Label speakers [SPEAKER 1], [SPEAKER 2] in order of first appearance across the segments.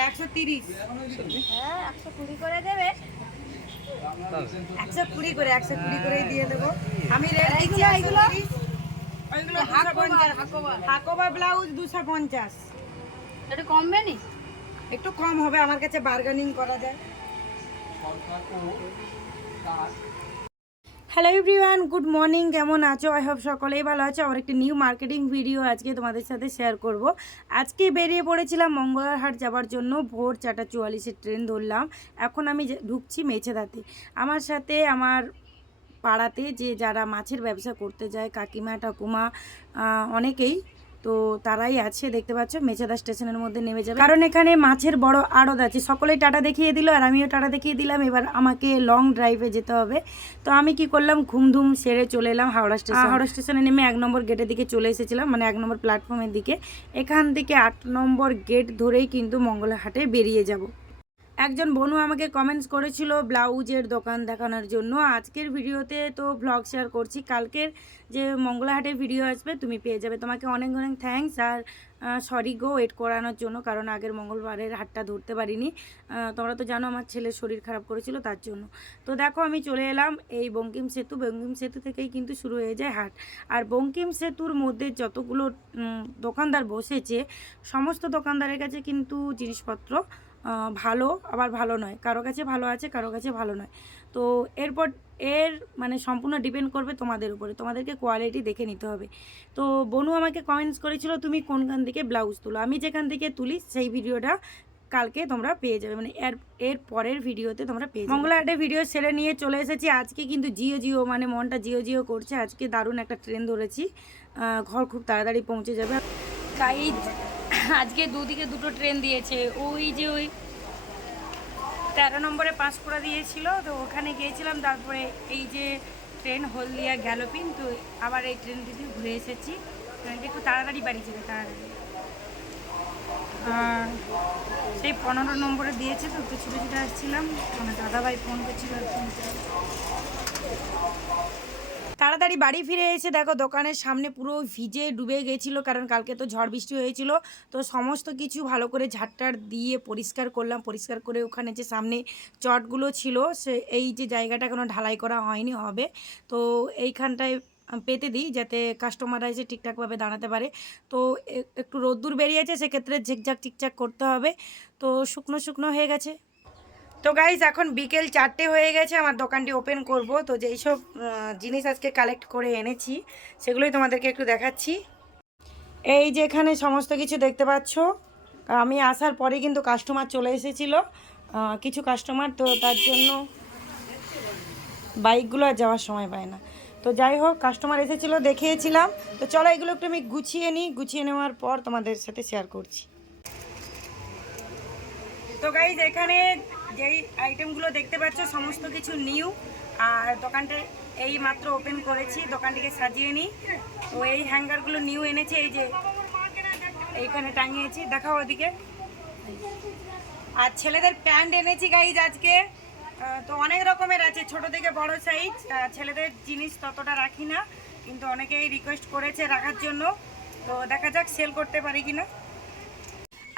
[SPEAKER 1] তাহলে একশো তিরিশ।
[SPEAKER 2] হ্যাঁ একশো কুড়ি করে দেবে।
[SPEAKER 1] একশো কুড়ি করে একশো কুড়ি করে দিয়ে দেবো। আমি রেট দিচ্ছি এইগুলো। হাকোবা ব্লাউজ দুশো পঞ্চাশ।
[SPEAKER 2] একটু কমবে নি?
[SPEAKER 1] একটু কম হবে আমার কাছে বার্গেনিং করা যায়। হ্যালো এভরিওয়ান গুড মর্নিং কেমন আছো? আই হোপ সকলেই ভালো আছো। আমার একটি নিউ মার্কেটিং ভিডিও আজকে তোমাদের সাথে শেয়ার করব। আজকে বেরিয়ে পড়েছিলাম মঙ্গলার হাট যাওয়ার জন্য। ভোর চারটা চুয়াল্লিশের ট্রেন ধরলাম। এখন আমি ঢুকছি মেছেদাতে আমার সাথে আমার পাড়াতে যে যারা মাছের ব্যবসা করতে যায়, কাকিমা, ঠাকুমা অনেকেই তো তারাই আছে দেখতে পাচ্ছ মেছেদা স্টেশনের মধ্যে নেমে যাবে। কারণ এখানে মাছের বড় আড়ত আছে। সকলেই টাটা দেখিয়ে দিল আর আমিও টাটা দেখিয়ে দিলাম। এবার আমাকে লং ড্রাইভে যেতে হবে। তো আমি কি করলাম? ঘুমধুম সেরে চলে এলাম হাওড়া স্টেশন। হাওড়া স্টেশনে নেমে এক নম্বর গেটের দিকে চলে এসেছিলাম। মানে এক নম্বর প্ল্যাটফর্মের দিকে। এখান থেকে আট নম্বর গেট ধরেই কিন্তু মঙ্গলহাটে বেরিয়ে যাব। একজন বনু আমাকে কমেন্টস করেছিল ব্লাউজের দোকান দেখানোর জন্য। আজকের ভিডিওতে তো ব্লগ শেয়ার করছি। কালকের যে মঙ্গলাহাটের ভিডিও আসবে, তুমি পেয়ে যাবে। তোমাকে অনেক অনেক থ্যাঙ্কস আর সরি গো ওয়েট করানোর জন্য, কারণ আগের মঙ্গলবারের হাটটা ধরতে পারিনি। তোমরা তো জানো আমার ছেলের শরীর খারাপ করেছিল, তার জন্য। তো দেখো আমি চলে এলাম এই বঙ্কিম সেতু। বঙ্কিম সেতু থেকেই কিন্তু শুরু হয়ে যায় হাট। আর বঙ্কিম সেতুর মধ্যে যতগুলো দোকানদার বসেছে, সমস্ত দোকানদারের কাছে কিন্তু জিনিসপত্র ভালো, আবার ভালো নয়। কারও কাছে ভালো আছে, কারও কাছে ভালো নয়। তো এরপর এর মানে সম্পূর্ণ ডিপেন্ড করবে তোমাদের উপরে। তোমাদেরকে কোয়ালিটি দেখে নিতে হবে। তো বনু আমাকে কমেন্টস করেছিল, তুমি কোনখান থেকে ব্লাউজ তুলো? আমি যেখান থেকে তুলি, সেই ভিডিওটা কালকে তোমরা পেয়ে যাবে। মানে এর এর পরের ভিডিওতে তোমরা পেয়ে যাবে। মঙ্গলাহাটে ভিডিও সেরে নিয়ে চলে এসেছি। আজকে কিন্তু জিও জিও মানে মনটা জিও জিও করছে। আজকে দারুণ একটা ট্রেন ধরেছি। ঘর খুব তাড়াতাড়ি পৌঁছে যাবে। গাইড আজকে দুদিকে দুটো ট্রেন দিয়েছে। ওই যে ওই তেরো নম্বরে পাস করে দিয়েছিল, তো ওখানে গিয়েছিলাম, তারপরে এই যে ট্রেন হলদিয়া গ্যালোপিন তো আবার এই ট্রেন থেকে ঘুরে এসেছি। ট্রেনটা একটু তাড়াতাড়ি বাড়ি যাবে তাড়াতাড়ি। সেই পনেরো নম্বরে দিয়েছে, তো একটু ছুটে ছুটে আসছিলাম। মানে দাদাভাই ফোন করছিল তাড়াতাড়ি বাড়ি ফিরে এসে দেখো দোকানের সামনে পুরো ভিজে ডুবে গেছিল, কারণ কালকে তো ঝড় বৃষ্টি হয়েছিল। তো সমস্ত কিছু ভালো করে ঝাড়টার দিয়ে পরিষ্কার করলাম। পরিষ্কার করে ওখানে যে সামনে চটগুলো ছিল, সে এই যে জায়গাটা কোনো ঢালাই করা হয়নি, হবে। তো এইখানটায় পেতে দিই যাতে কাস্টমাররা এসে ঠিকঠাকভাবে দাঁড়াতে পারে। তো একটু রোদ্দুর বেরিয়েছে, সেক্ষেত্রে ঝিকঝাক টিকচাক করতে হবে। তো শুকনো শুকনো হয়ে গেছে। তো গাইজ এখন বিকেল চারটে হয়ে গেছে, আমার দোকানটি ওপেন করব। তো যেই সব জিনিস আজকে কালেক্ট করে এনেছি, সেগুলোই তোমাদেরকে একটু দেখাচ্ছি। এই যে এখানে সমস্ত কিছু দেখতে পাচ্ছ। আমি আসার পরে কিন্তু কাস্টমার চলে এসেছিল কিছু কাস্টমার তো তার জন্য বাইকগুলো আর যাওয়ার সময় পায় না। তো যাই হোক কাস্টমার এসেছিল, দেখিয়েছিলাম। তো চলো এগুলো একটু আমি গুছিয়ে নিই, গুছিয়ে নেওয়ার পর তোমাদের সাথে শেয়ার করছি। তো গাইজ এখানে যেই আইটেমগুলো দেখতে পাচ্ছ, সমস্ত কিছু নিউ আর দোকানটা এই মাত্র ওপেন করেছি, দোকানটিকে সাজিয়ে নিই। তো এই হ্যাঙ্গারগুলো নিউ এনেছে, এই যে এইখানে টাঙিয়েছি। দেখাও ওদিকে। আর ছেলেদের প্যান্ট এনেছি গাইজ আজকে। তো অনেক রকমের আছে, ছোট থেকে বড় সাইজ ছেলেদের জিনিস ততটা রাখি না, কিন্তু অনেকেই রিকোয়েস্ট করেছে রাখার জন্য। তো দেখা যাক সেল করতে পারি কিনা।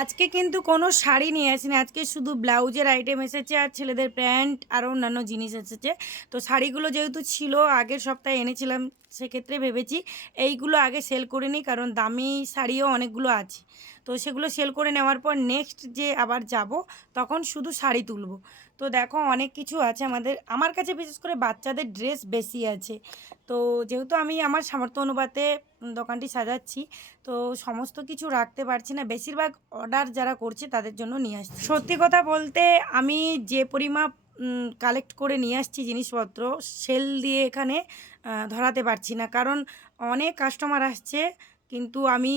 [SPEAKER 1] আজকে কিন্তু কোনো শাড়ি নিয়ে আসেনি। আজকে শুধু ব্লাউজের আইটেম এসেছে আর ছেলেদের প্যান্ট আরও অন্যান্য জিনিস এসেছে। তো শাড়িগুলো যেহেতু ছিল, আগের সপ্তাহে এনেছিলাম, সেক্ষেত্রে ভেবেছি এইগুলো আগে সেল করে নিই, কারণ দামি শাড়িও অনেকগুলো আছে। তো সেগুলো সেল করে নেওয়ার পর নেক্সট যে আবার যাব, তখন শুধু শাড়ি তুলবো। তো দেখো অনেক কিছু আছে আমাদের। আমার কাছে বিশেষ করে বাচ্চাদের ড্রেস বেশি আছে। তো যেহেতু আমি আমার সামর্থ্য অনুপাতে দোকানটি সাজাচ্ছি, তো সমস্ত কিছু রাখতে পারছি না। বেশিরভাগ অর্ডার যারা করছে তাদের জন্য নিয়ে আসছি। সত্যি কথা বলতে আমি যে পরিমাপ কালেক্ট করে নিয়ে আসছি জিনিসপত্র সেল দিয়ে এখানে ধরাতে পারছি না। কারণ অনেক কাস্টমার আসছে কিন্তু আমি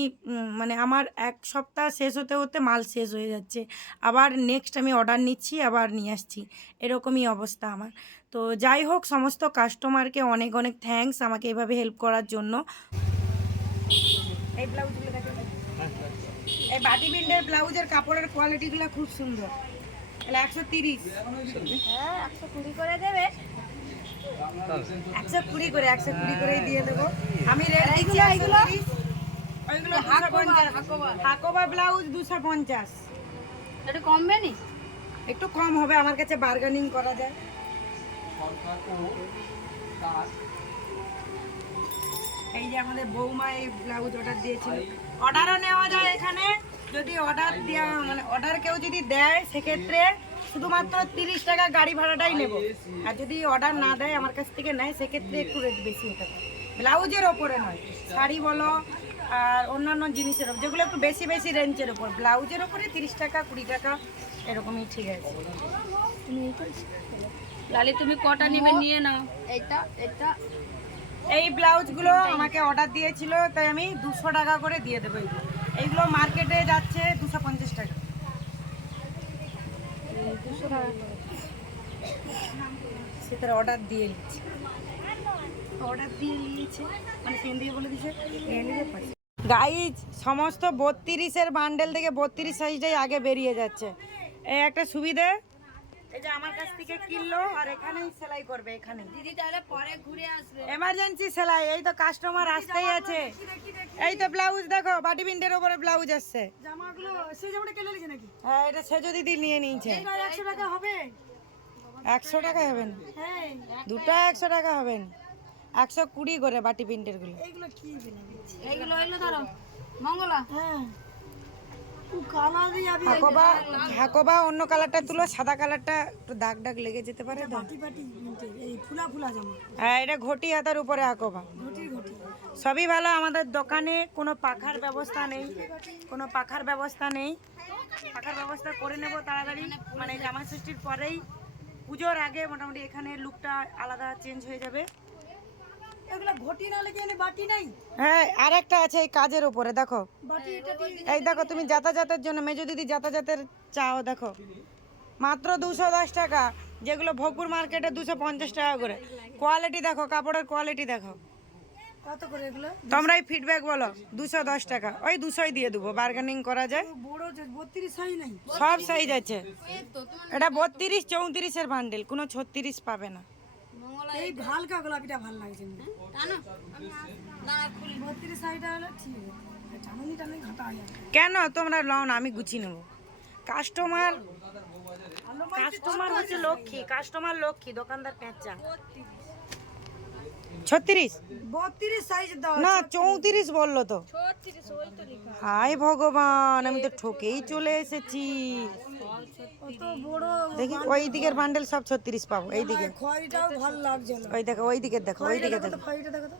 [SPEAKER 1] মানে আমার এক সপ্তাহ শেষ হতে হতে মাল শেষ হয়ে যাচ্ছে। আবার নেক্সট আমি অর্ডার নিচ্ছি আবার নিয়ে আসছি। এরকমই অবস্থা আমার। তো যাই হোক সমস্ত কাস্টমারকে অনেক অনেক থ্যাঙ্কস আমাকে এভাবে হেল্প করার জন্য। এই ব্লাউজগুলো দেখো। এই বাটি বিল্ডের ব্লাউজের কাপড়ের কোয়ালিটিগুলো খুব সুন্দর। তাহলে একশো তিরিশ।
[SPEAKER 2] হ্যাঁ একশো কুড়ি করে দেবে।
[SPEAKER 1] একশো কুড়ি করে একশো কুড়ি করেই দিয়ে দেবো। আমি রেট দিচ্ছি হাকোবা, ব্লাউজ দুশো পঞ্চাশ।
[SPEAKER 2] একটু কমবে নি?
[SPEAKER 1] একটু কম হবে আমার কাছে বার্গেনিং করা যায়। এই যে আমাদের বৌমা এই ব্লাউজ অর্ডার দিয়েছিল। অর্ডারও নেওয়া যায় এখানে। যদি অর্ডার দেওয়া মানে অর্ডার কেউ যদি দেয় সেক্ষেত্রে শুধুমাত্র তিরিশ টাকা গাড়ি ভাড়াটাই নেব। আর যদি অর্ডার না দেয় আমার কাছ থেকে নেয় সেক্ষেত্রে একটু রেট বেশি হতে পারে। ব্লাউজের ওপরে নয়। শাড়ি বলো আর অন্যান্য জিনিসের ওপর যেগুলো একটু বেশি বেশি রেঞ্জের ওপর। ব্লাউজের ওপরে তিরিশ টাকা কুড়ি টাকা এরকমই ঠিক আছে।
[SPEAKER 2] লালি তুমি কটা নেবে? নিয়ে নাও। এটা এটা।
[SPEAKER 1] এই ব্লাউজগুলো আমাকে অর্ডার দিয়েছিল তাই আমি দুশো টাকা করে দিয়ে দেবো এইগুলো এইগুলো মার্কেটে যাচ্ছে দুশো পঞ্চাশ টাকা। সেটার অর্ডার দিয়ে নিচ্ছে। অর্ডার দিয়ে নিয়েছে। মানে সেন দিয়ে বলে দিছে গাইজ সমস্ত বত্রিশের বান্ডেল থেকে বত্রিশ সাইজটাই আগে বেরিয়ে যাচ্ছে। এই একটা সুবিধে এই যে আমার কাছ থেকে কিনলো আর এখানেই সেলাই করবে এখানে
[SPEAKER 2] দিদি তাহলে পরে ঘুরে আসবে।
[SPEAKER 1] এমার্জেন্সি সেলাই এই তো কাস্টমার আসতেই আছে। এই তো ব্লাউজ দেখো বাটি উপরে ব্লাউজ আসছে।
[SPEAKER 2] জামাগুলো জামাটা নাকি?
[SPEAKER 1] হ্যাঁ এটা দিদি নিয়ে নিয়েছে।
[SPEAKER 2] একশো টাকা হবে।
[SPEAKER 1] একশো টাকা হবে না। হ্যাঁ। দুটো একশো টাকা হবে না। একশো কুড়ি করে বাটি প্রিন্টেরগুলো।
[SPEAKER 2] কি ধরো। মঙ্গলা। হ্যাঁ।
[SPEAKER 1] হাকোবা হাকোবা অন্য কালারটা তুলো সাদা কালারটা একটু দাগ দাগ লেগে যেতে পারে তো।
[SPEAKER 2] বাটি বাটি এই ফুলা ফুলা জামা।
[SPEAKER 1] হ্যাঁ এটা ঘটি হাতার উপরে হাকোবা। ঘটি ঘটি। সবই ভালো আমাদের দোকানে কোনো পাখার ব্যবস্থা নেই। কোনো পাখার ব্যবস্থা নেই। পাখার ব্যবস্থা করে নেব তাড়াতাড়ি। মানে জামা ষষ্ঠীর পরেই পুজোর আগে মোটামুটি এখানে লুকটা আলাদা চেঞ্জ হয়ে যাবে।
[SPEAKER 2] এগুলো ঘটি না লেগে এনে বাটি নাই?
[SPEAKER 1] হ্যাঁ আর একটা আছে এই কাজের উপরে দেখো। এই দেখো তুমি যাতায়াতের জন্য মেজো দিদি যাতায়াতের চাও দেখো। মাত্র দুশো দশ টাকা যেগুলো ভোগপুর মার্কেটে দুশো পঞ্চাশ টাকা করে। কোয়ালিটি দেখো কাপড়ের কোয়ালিটি দেখো। কত করে এগুলো? তোমরাই ফিডব্যাক বলো দুশো দশ টাকা। ওই দুশোই দিয়ে দেবো বার্গেনিং করা যায়। সব সাইজ আছে। এটা বত্রিশ চৌত্রিশের বান্ডেল কোনো ছত্রিশ পাবে না।
[SPEAKER 2] এই হালকা গোলাপিটা ভালো লাগছে বত্রিশ সাইটা হলে ঠিক
[SPEAKER 1] হয়ে কেন তোমরা লও না আমি গুছিয়ে নেব। কাস্টমার কাস্টমার হচ্ছে লক্ষ্মী কাস্টমার লক্ষ্মী দোকানদার পেঁচা। ছত্রিশ?
[SPEAKER 2] বত্রিশ সাইজ দাও না
[SPEAKER 1] চৌত্রিশ বলল তো। হাই ভগবান আমি তো ঠকেই চলে এসেছি। দেখি ওই দিকের বান্ডেল সব ছত্রিশ পাবো। এই দিকে। ওই দেখো ওই দিকে দেখো
[SPEAKER 2] ওই দিকে দেখো খয়েরিটা দেখো তো।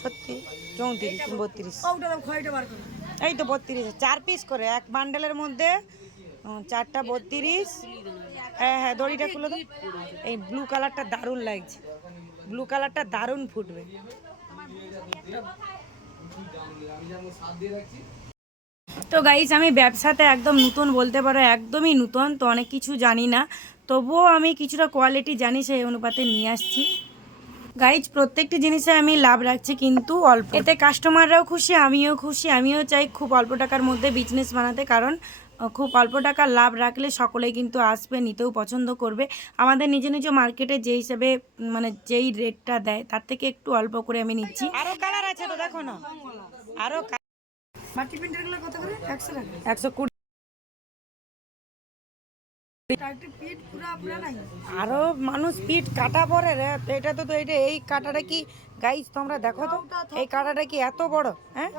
[SPEAKER 1] ছত্রিশ চৌত্রিশ বত্রিশ। এই তো বত্রিশ চার পিস করে এক বান্ডেলের মধ্যে চারটা বত্রিশ। হ্যাঁ হ্যাঁ দড়িটা খুলে দাও। এই ব্লু কালারটা দারুণ লাগছে। ব্লু কালারটা দারুণ ফুটবে। তো গাইজ আমি ব্যবসাতে একদম নতুন বলতে পারো, একদমই নতুন, তো অনেক কিছু জানি না। তবুও আমি কিছুটা কোয়ালিটি জানি, সেই অনুপাতে নিয়ে আসছি। গাইজ প্রত্যেকটি জিনিসে আমি লাভ রাখছি কিন্তু অল্প। এতে কাস্টমাররাও খুশি, আমিও খুশি, আমিও চাই খুব অল্প টাকার মধ্যে বিজনেস বানাতে, কারণ খুব অল্প টাকা লাভ রাখলে সকলেই কিন্তু আসবে, নিতেও পছন্দ করবে। আমাদের নিজ নিজ মার্কেটে যে হিসেবে মানে যেই রেটটা দেয়, তার থেকে একটু অল্প করে আমি নিচ্ছি। আরও কালার আছে তো দেখো না। আরও
[SPEAKER 2] বাটি প্রিন্টারগুলো কত করে?
[SPEAKER 1] একশো টাকা। একশো কুড়ি।
[SPEAKER 2] একটা পিঠ পুরা পুরা নাই।
[SPEAKER 1] আরও মানুষ পিঠ কাটা পরে রে। এটা তো তো এটা এই কাটাটা কি? গাইজ তোমরা দেখো তো এই কাটাটা কি এত বড়? হ্যাঁ?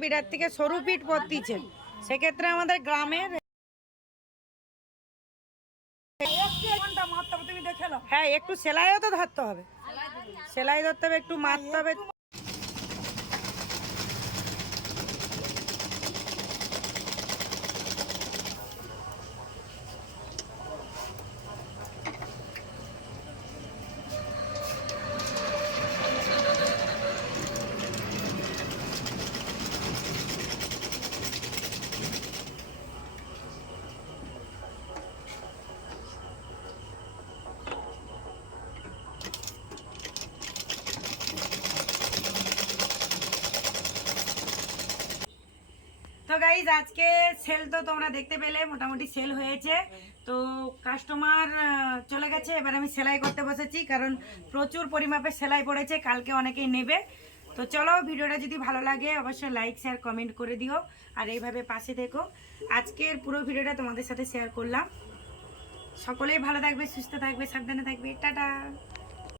[SPEAKER 1] পিঠার থেকে সরু পিঠ পড়তিছে সেক্ষেত্রে আমাদের গ্রামের হ্যাঁ একটু সেলাইও তো ধরতে হবে। সেলাই ধরতে হবে একটু মারতে হবে তো গাইজ আজকে সেল তো তোমরা দেখতে পেলে, মোটামুটি সেল হয়েছে। তো কাস্টমার চলে গেছে, এবার আমি সেলাই করতে বসেছি, কারণ প্রচুর পরিমাপে সেলাই পড়েছে, কালকে অনেকেই নেবে। তো চলো, ভিডিওটা যদি ভালো লাগে, অবশ্যই লাইক শেয়ার কমেন্ট করে দিও, আর এইভাবে পাশে দেখো আজকের পুরো ভিডিওটা তোমাদের সাথে শেয়ার করলাম। সকলেই ভালো থাকবে, সুস্থ থাকবে, সাবধানে থাকবে। টাটা!